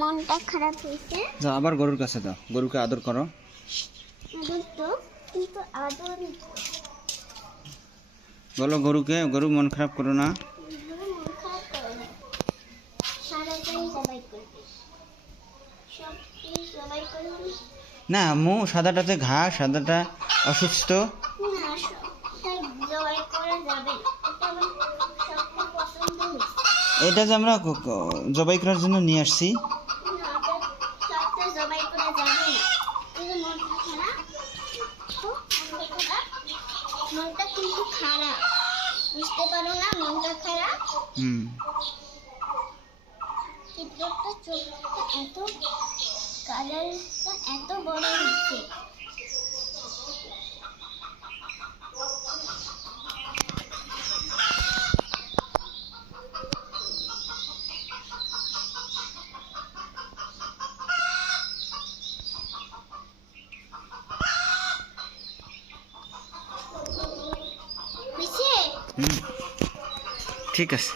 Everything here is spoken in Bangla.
মনটা খারাপ হয়েছে। যাও আবার গরুর কাছে দাও, গরুকে আদর করো। আদর তো, কিন্তু আদর বলো গরুকে, গরু মন খারাপ করো না। মন খারাপ করে না। সারাটাই সবাই করবে, সব কিছু সবাই করবে না আম্মু, সাদাটাতে ঘা, সাদাটা অসুস্থ। না, সবটা জবাই করা যাবে না। এটা আমার সবটা পছন্দ হয়েছে। এটা যে আমরা জবাই করার জন্য নিয়ে আসছি। না, সবটা জবাই করা যাবে না। কিন্তু মনটা খারাপ, তো মনটা খারাপ, মনটা কিন্তু খারাপ, বুঝতে পারো না? মনটা খারাপ। হুম। চিত্রটা চোখটা এত, কালারটা এত বড় হচ্ছে। হুম, ঠিক আছে।